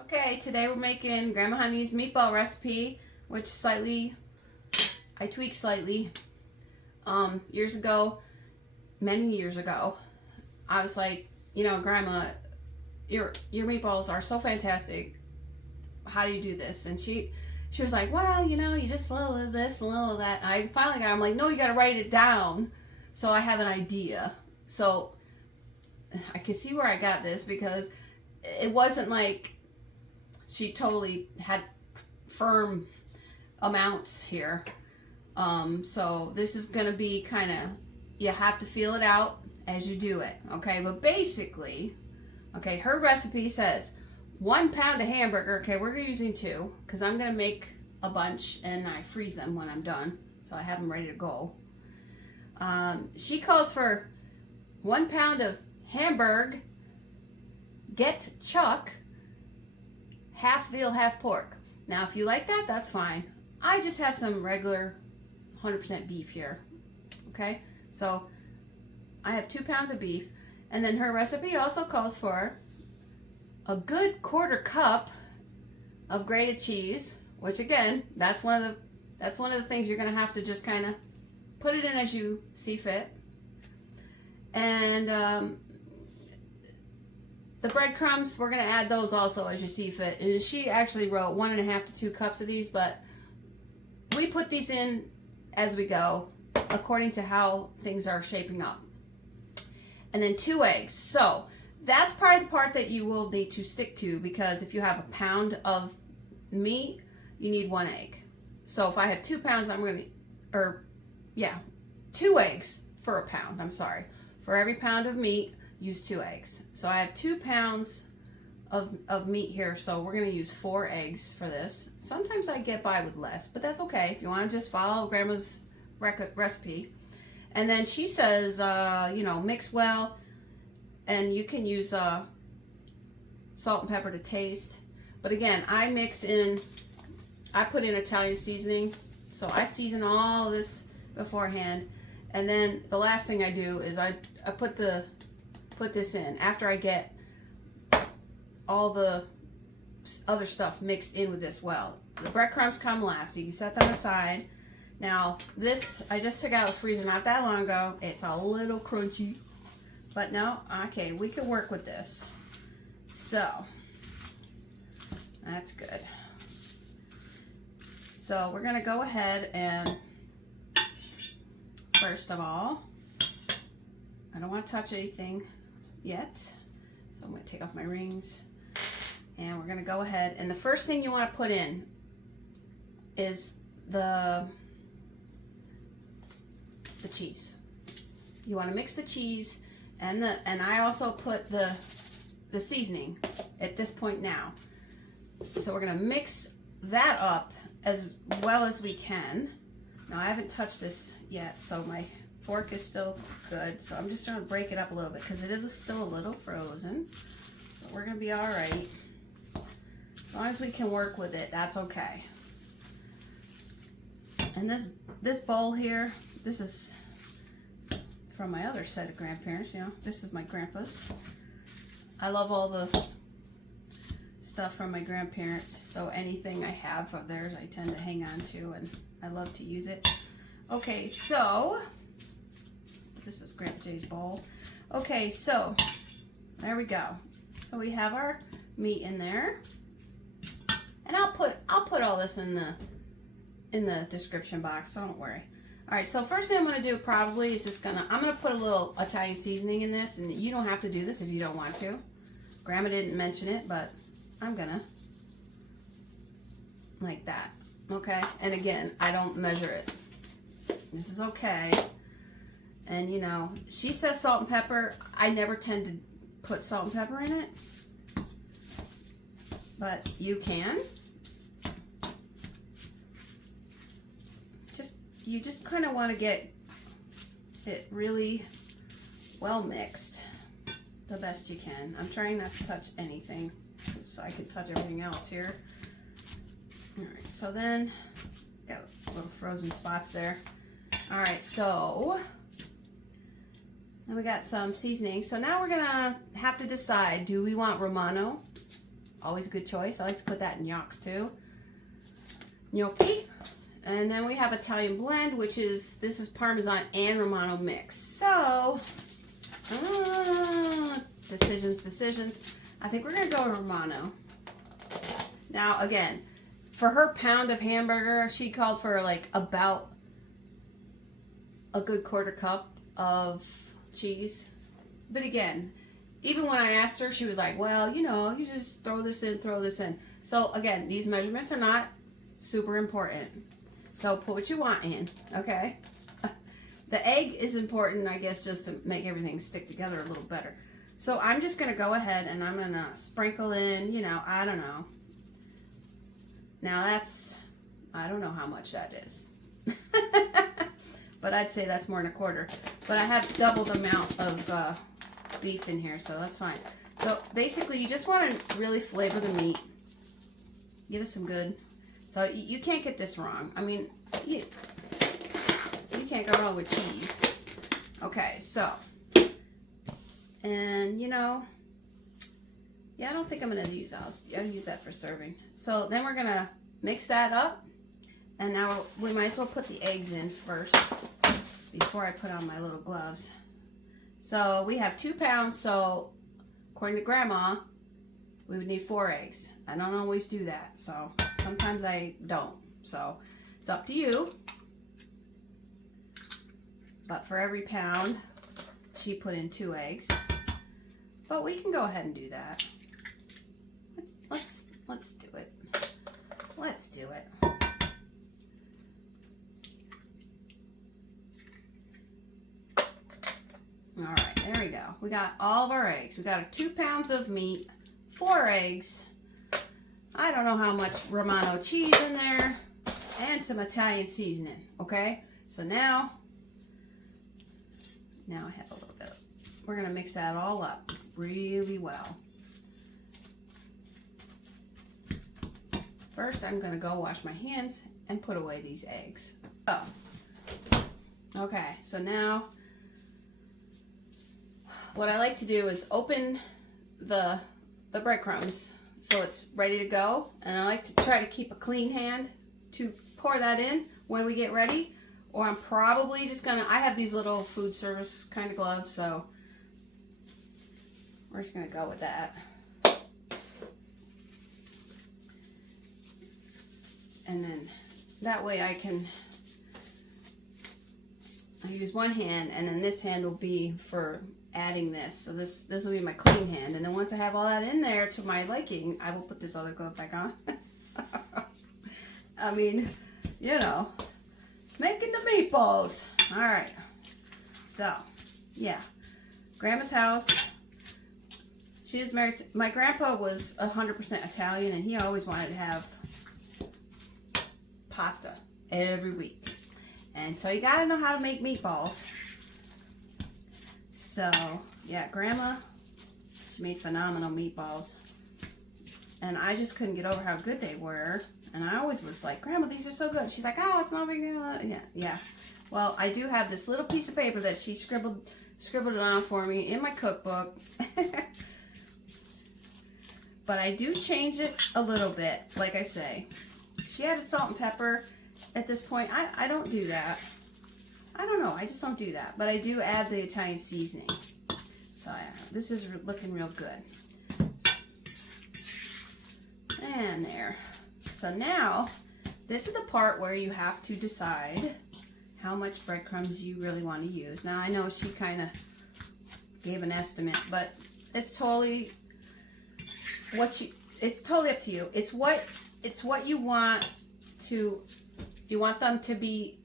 Okay, today we're making Grandma Honey's meatball recipe, which I tweaked slightly. Years ago, many years ago, I was like, Grandma, your meatballs are so fantastic. How do you do this? And she was like, well, you just a little of this, a little of that. And I finally I'm like, no, you got to write it down, so I have an idea. So I can see where I got this because it wasn't like she totally had firm amounts here. So this is going to be kind of, you have to feel it out as you do it. Okay. But basically, okay, her recipe says 1 pound of hamburger. Okay. We're using 2 because I'm going to make a bunch and I freeze them when I'm done. So I have them ready to go. She calls for 1 pound of hamburg, get chuck, half veal, half pork. Now, if you like that, that's fine. I just have some regular 100% beef here. Okay, so I have 2 pounds of beef, and then her recipe also calls for a good 1/4 cup of grated cheese, which again, that's one of the things you're gonna have to just kind of put it in as you see fit. And the breadcrumbs, we're going to add those also as you see fit. And she actually wrote 1.5 to 2 cups of these, but we put these in as we go according to how things are shaping up. And then 2 eggs. So that's probably the part that you will need to stick to, because if you have a pound of meat, you need 1 egg. So if I have 2 pounds, 2 eggs for a pound. I'm sorry. For every pound of meat, use 2 eggs. So I have 2 pounds of meat here, so we're going to use 4 eggs for this. Sometimes I get by with less, but that's okay if you want to just follow Grandma's recipe. And then she says, mix well, and you can use salt and pepper to taste. But again, I put in Italian seasoning, so I season all of this beforehand. And then the last thing I do is I put this in after I get all the other stuff mixed in with this well. The breadcrumbs come last, so you can set them aside. Now this, I just took out of the freezer not that long ago. It's a little crunchy, but no, okay, we can work with this. So that's good. So we're gonna go ahead and first of all, I don't want to touch anything yet, so I'm going to take off my rings, and we're going to go ahead, and the first thing you want to put in is the cheese. You want to mix the cheese, and I also put the seasoning at this point now. So we're going to mix that up as well as we can. Now I haven't touched this yet, so my fork is still good. So I'm just trying to break it up a little bit because it is still a little frozen. But we're going to be all right. As long as we can work with it, that's okay. And this bowl here, this is from my other set of grandparents. This is my grandpa's. I love all the stuff from my grandparents, so anything I have of theirs I tend to hang on to, and I love to use it. Okay, so this is Grandpa Jay's bowl. Okay, so there we go. So we have our meat in there, and I'll put all this in the description box, so don't worry. All right, so first thing I'm going to do probably is I'm going to put a little Italian seasoning in this, and you don't have to do this if you don't want to. Grandma didn't mention it, but I'm gonna, like that, okay? And again, I don't measure it. This is okay. And she says salt and pepper. I never tend to put salt and pepper in it, but you can. You just kind of want to get it really well mixed the best you can. I'm trying not to touch anything, so I can touch everything else here. All right, so then got little frozen spots there. All right, so then we got some seasoning. So now we're gonna have to decide, do we want Romano always a good choice. I like to put that in gnocchis too. Gnocchi. And then we have Italian blend, which is, this is Parmesan and Romano mix. So, decisions. I think we're going to go Romano. Now, again, for her pound of hamburger, she called for like about a good 1/4 cup of cheese. But again, even when I asked her, she was like, well, you know, you just throw this in. So again, these measurements are not super important. So put what you want in, okay? The egg is important, I guess, just to make everything stick together a little better. So I'm just going to go ahead and I'm going to sprinkle in, you know, I don't know. Now that's, I don't know how much that is. But I'd say that's more than 1/4. But I have double the amount of beef in here, so that's fine. So basically you just want to really flavor the meat. Give it some good. So you can't get this wrong. I mean, you can't go wrong with cheese. Okay, so, and you know, yeah, I don't think I'm going to use those. I'll use that for serving. So then we're going to mix that up. And now we might as well put the eggs in first before I put on my little gloves. So we have 2 pounds. So according to Grandma, we would need 4 eggs. I don't always do that. So sometimes I don't. So it's up to you. But for every pound, she put in 2 eggs. But we can go ahead and do that. Let's do it. Let's do it. All right, there we go. We got all of our eggs. We got 2 pounds of meat, 4 eggs. I don't know how much Romano cheese in there, and some Italian seasoning. Okay, so now I have a little bit. We're gonna mix that all up really well. First, I'm gonna go wash my hands and put away these eggs. Oh, okay. So now, what I like to do is open the breadcrumbs so it's ready to go, and I like to try to keep a clean hand to pour that in when we get ready. Or I'm probably just gonna, I have these little food service kind of gloves, so we're just gonna go with that. And then that way I use one hand, and then this hand will be for adding this. So this will be my clean hand. And then once I have all that in there to my liking, I will put this other glove back on. I mean, you know, making the meatballs. All right. So, yeah. Grandma's house. She is married to, my grandpa was 100% Italian, and he always wanted to have pasta every week. And so you gotta know how to make meatballs. So, yeah, Grandma, she made phenomenal meatballs. And I just couldn't get over how good they were. And I always was like, Grandma, these are so good. She's like, oh, it's not big deal. Yeah. Well, I do have this little piece of paper that she scribbled it on for me in my cookbook. But I do change it a little bit, like I say. She added salt and pepper at this point. I don't do that. I don't know. I just don't do that. But I do add the Italian seasoning. So this is looking real good. And there. So now, this is the part where you have to decide how much breadcrumbs you really want to use. Now, I know she kind of gave an estimate, but it's totally it's totally up to you. It's what you want to, you want them to be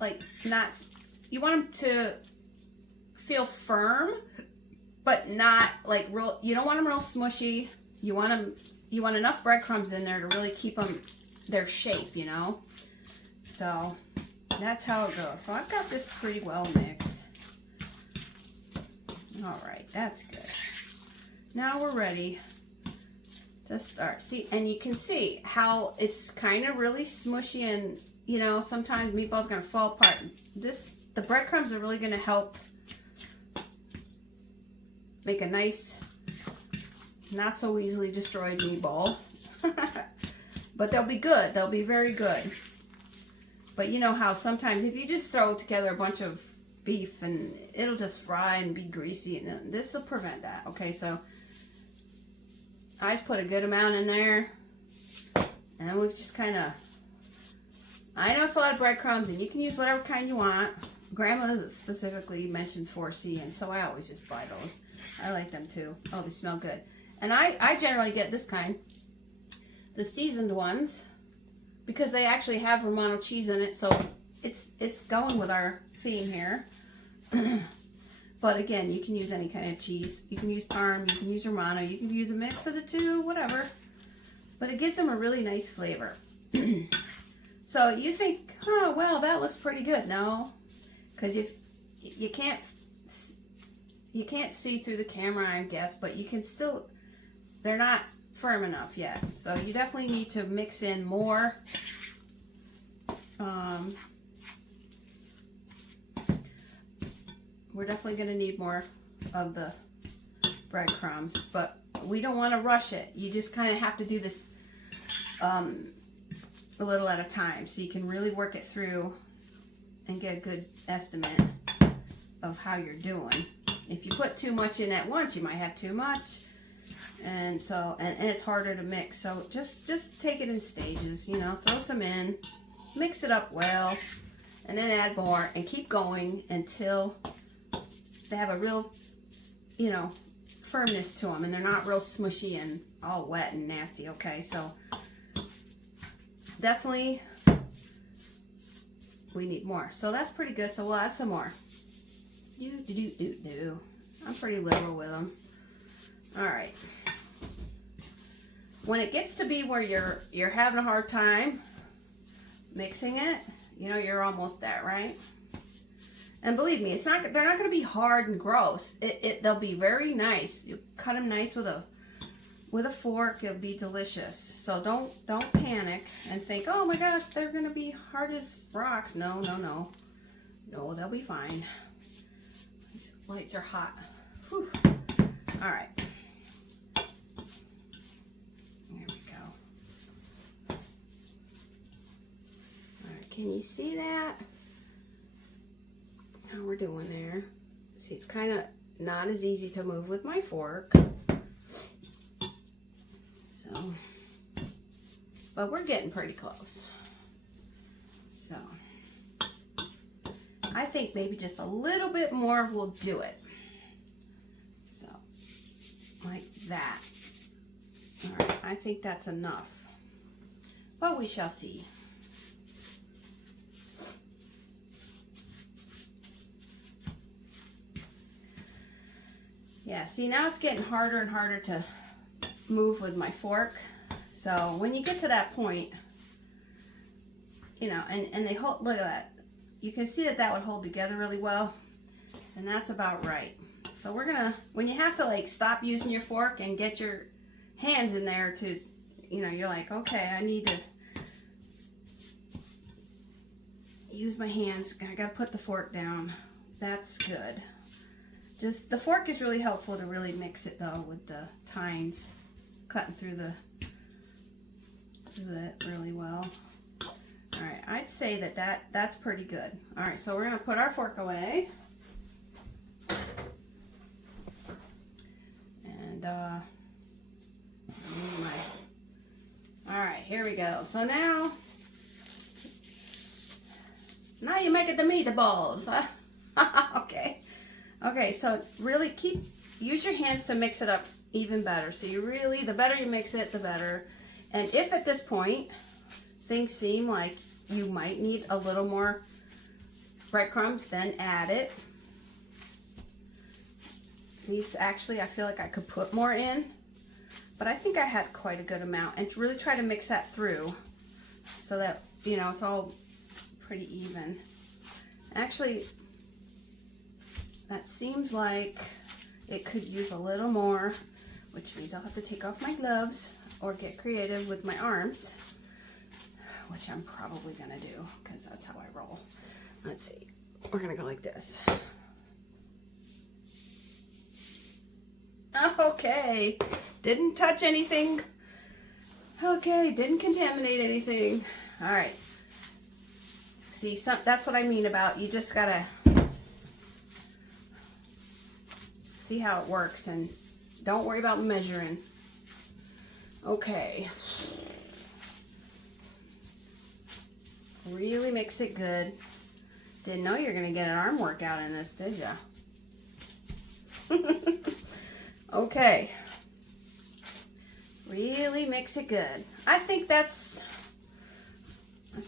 like you want them to feel firm, but not like real, you don't want them real smushy. You want enough breadcrumbs in there to really keep them their shape, you know? So that's how it goes. So I've got this pretty well mixed. All right, that's good. Now we're ready to start. See, and you can see how it's kind of really smushy, and you know, sometimes meatballs are gonna fall apart. The breadcrumbs are really gonna help make a nice not so easily destroyed meatball. But they'll be good. They'll be very good. But you know how sometimes if you just throw together a bunch of beef and it'll just fry and be greasy, and this will prevent that. Okay, so I just put a good amount in there, and we've just kind of, I know it's a lot of breadcrumbs, and you can use whatever kind you want. Grandma specifically mentions 4C, and so I always just buy those. I like them too. Oh, they smell good. And I generally get this kind, the seasoned ones, because they actually have Romano cheese in it, so it's going with our theme here. But again, you can use any kind of cheese. You can use Parm, you can use Romano, you can use a mix of the two, whatever. But it gives them a really nice flavor. So you think, oh, well, that looks pretty good. No, because you can't see through the camera, I guess, but you can still, they're not firm enough yet. So you definitely need to mix in more. We're definitely going to need more of the breadcrumbs, but we don't want to rush it. You just kind of have to do this a little at a time, so you can really work it through and get a good estimate of how you're doing. If you put too much in at once, you might have too much, and so and it's harder to mix. So just take it in stages. You know, throw some in, mix it up well, and then add more, and keep going until they have a real, you know, firmness to them, and they're not real smushy and all wet and nasty. Okay, so definitely we need more. So that's pretty good. So we'll add some more. I'm pretty liberal with them. All right. When it gets to be where you're having a hard time mixing it, you know, you're almost there, right? And believe me, they're not going to be hard and gross. They'll be very nice. You cut them nice with a fork. It'll be delicious. So don't panic and think, oh my gosh, they're going to be hard as rocks. No, they'll be fine. These lights are hot. Whew. All right. There we go. All right, can you see that? How we're doing there. See, it's kind of not as easy to move with my fork. So, but we're getting pretty close. So, I think maybe just a little bit more will do it. So, like that. All right, I think that's enough. But we shall see. Yeah, see, now it's getting harder and harder to move with my fork. So when you get to that point, you know, and they hold, look at that. You can see that would hold together really well. And that's about right. So we're gonna, when you have to like stop using your fork and get your hands in there to, you know, you're like, okay, I need to use my hands. I gotta put the fork down. That's good. Just the fork is really helpful to really mix it though with the tines, cutting through that really well. All right, I'd say that's pretty good. All right, so we're gonna put our fork away, and all right, here we go. So now you make it the meatballs. Okay, so really use your hands to mix it up even better. So the better you mix it, the better. And if at this point things seem like you might need a little more breadcrumbs, then add it. These actually, I feel like I could put more in, but I think I had quite a good amount. And really try to mix that through so that, you know, it's all pretty even. Actually, that seems like it could use a little more, which means I'll have to take off my gloves or get creative with my arms, which I'm probably gonna do because that's how I roll. Let's see, we're gonna go like this. Okay, didn't touch anything. Okay, didn't contaminate anything. All right. See, that's what I mean about you just gotta see how it works and don't worry about measuring. Okay. Really mix it good. Didn't know you were gonna get an arm workout in this, did ya? Okay. Really mix it good. I think that's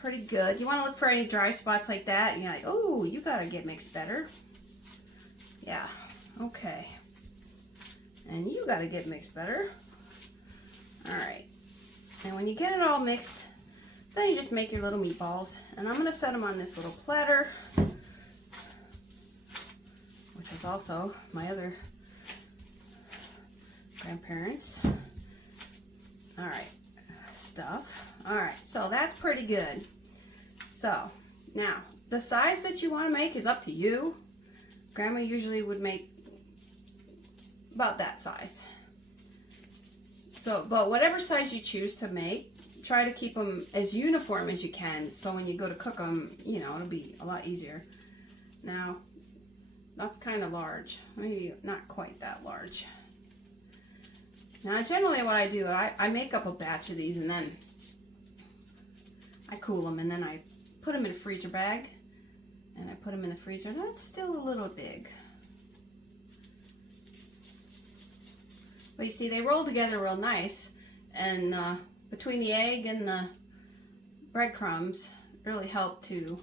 pretty good. You want to look for any dry spots like that, and you're like, oh, you gotta get mixed better. Yeah. Okay. And you gotta get mixed better. All right. And when you get it all mixed, then you just make your little meatballs. And I'm gonna set them on this little platter, which is also my other grandparents. All right, stuff. All right, so that's pretty good. So now the size that you want to make is up to you. Grandma usually would make about that size. So, but whatever size you choose to make, try to keep them as uniform as you can, so when you go to cook them, you know, it'll be a lot easier. Now, that's kind of large. Maybe not quite that large. Now, generally what I do, I make up a batch of these and then I cool them and then I put them in a freezer bag and I put them in the freezer. That's still a little big. But you see, they roll together real nice, and between the egg and the breadcrumbs really help to,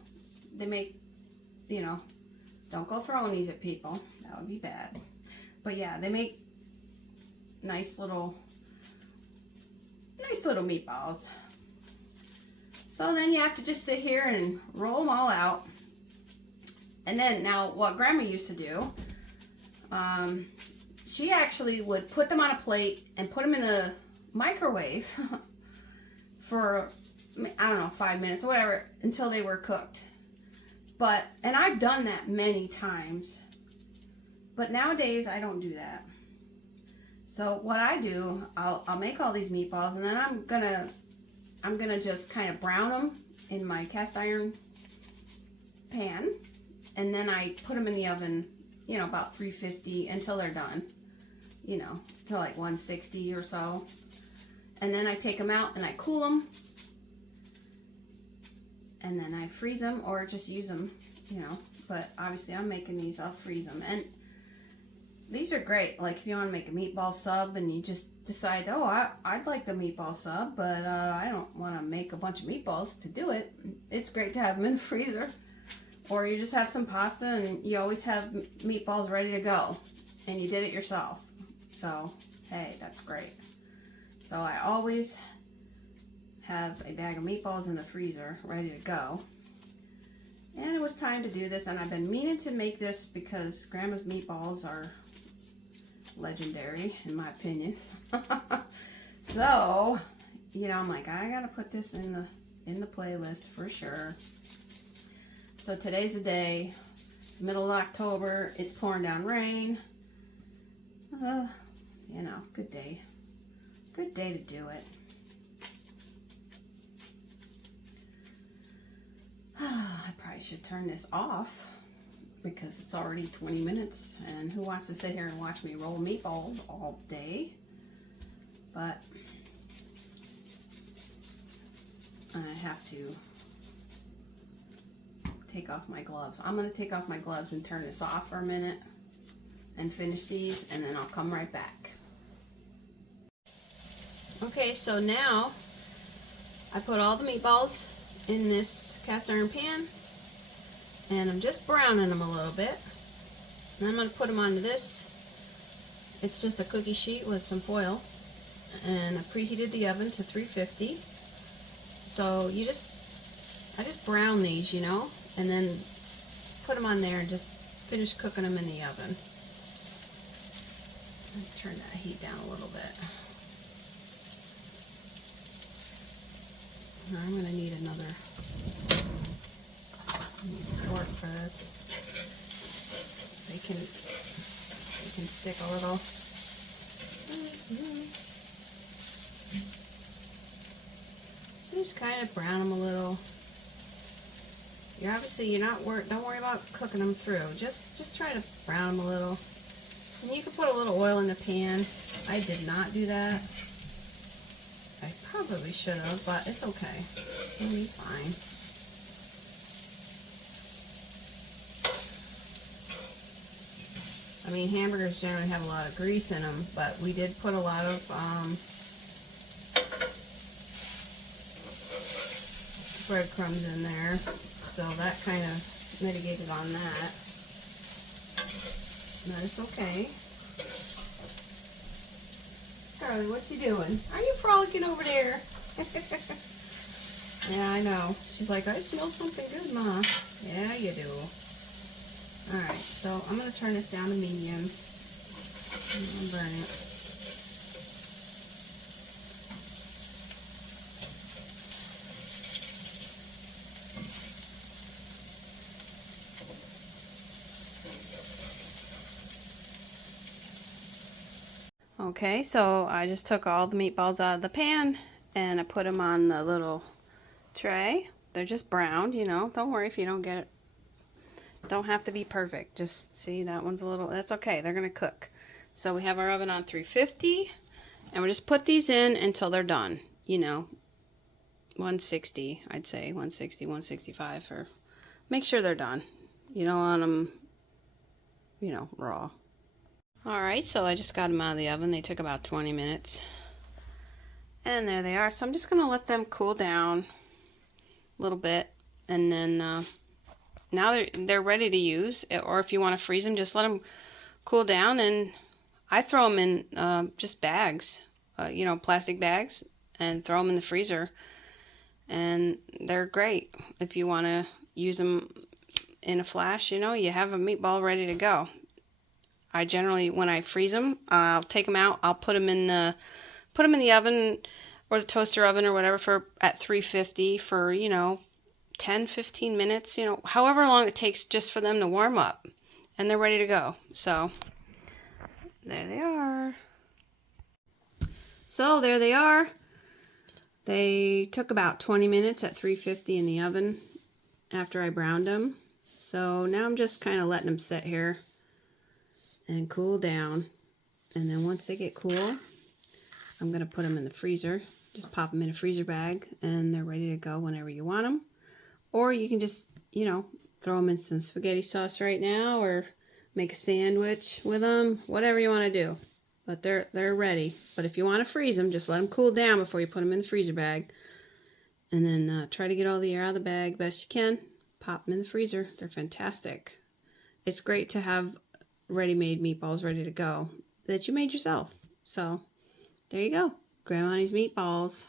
they make, you know, don't go throwing these at people. That would be bad. But yeah, they make nice little meatballs. So then you have to just sit here and roll them all out. And then, now what Grandma used to do, she actually would put them on a plate and put them in the microwave for, I don't know, 5 minutes or whatever, until they were cooked. But, and I've done that many times, but nowadays I don't do that. So what I do, I'll make all these meatballs, and then I'm gonna just kind of brown them in my cast iron pan, and then I put them in the oven, you know, about 350 until they're done, you know, to like 160 or so. And then I take them out and I cool them, and then I freeze them or just use them, you know. But obviously I'm making these, I'll freeze them. And these are great, like if you want to make a meatball sub and you just decide, oh, I'd like the meatball sub, but I don't want to make a bunch of meatballs to do it. It's great to have them in the freezer. Or you just have some pasta and you always have meatballs ready to go, and you did it yourself. So, hey, that's great. So I always have a bag of meatballs in the freezer ready to go. And it was time to do this, and I've been meaning to make this because Grandma's meatballs are legendary, in my opinion. So, you know, I'm like, I gotta put this in the playlist for sure. So today's the day. It's the middle of October. It's pouring down rain. You know, good day. Good day to do it. I probably should turn this off because it's already 20 minutes, and who wants to sit here and watch me roll meatballs all day? But I have to take off my gloves. I'm going to take off my gloves and turn this off for a minute and finish these, and then I'll come right back. Okay, so now I put all the meatballs in this cast iron pan, and I'm just browning them a little bit. And I'm going to put them onto this. It's just a cookie sheet with some foil, and I preheated the oven to 350. So I just brown these, you know, and then put them on there and just finish cooking them in the oven. Let's turn that heat down a little bit. I'm going to need another fork for this. They can stick a little. So just kind of brown them a little. You're not don't worry about cooking them through. Just try to brown them a little. And you can put a little oil in the pan. I did not do that. I probably should have, but it's okay. It'll be fine. I mean, hamburgers generally have a lot of grease in them, but we did put a lot of breadcrumbs in there, so that kind of mitigated on that. But it's okay. Charlie, what you doing? Are you frolicking over there? Yeah, I know. She's like, I smell something good, Ma. Yeah, you do. Alright, so I'm going to turn this down to medium. And burn it. Okay, so I just took all the meatballs out of the pan and I put them on the little tray. They're just browned, you know. Don't worry if you don't get it. Don't have to be perfect. Just see, that one's a little, that's okay. They're going to cook. So we have our oven on 350 and we'll just put these in until they're done. You know, 160, I'd say 160, 165 for, make sure they're done. You don't want them, you know, raw. Alright, so I just got them out of the oven. They took about 20 minutes. And there they are. So I'm just going to let them cool down a little bit. And then now they're ready to use. Or if you want to freeze them, just let them cool down. And I throw them in just bags, you know, plastic bags. And throw them in the freezer. And they're great. If you want to use them in a flash, you know, you have a meatball ready to go. I generally, when I freeze them, I'll take them out. I'll put them in the oven or the toaster oven or whatever at 350 for, you know, 10-15 minutes, you know, however long it takes just for them to warm up, and they're ready to go. So there they are. So there they are. They took about 20 minutes at 350 in the oven after I browned them. So now I'm just kind of letting them sit here and cool down, and then once they get cool, I'm going to put them in the freezer. Just pop them in a freezer bag and they're ready to go whenever you want them. Or you can just, you know, throw them in some spaghetti sauce right now, or make a sandwich with them, whatever you want to do. But they're ready. But if you want to freeze them, just let them cool down before you put them in the freezer bag. And then try to get all the air out of the bag best you can. Pop them in the freezer. They're fantastic. It's great to have ready-made meatballs ready to go that you made yourself. So there you go, Gramma Honnie's meatballs.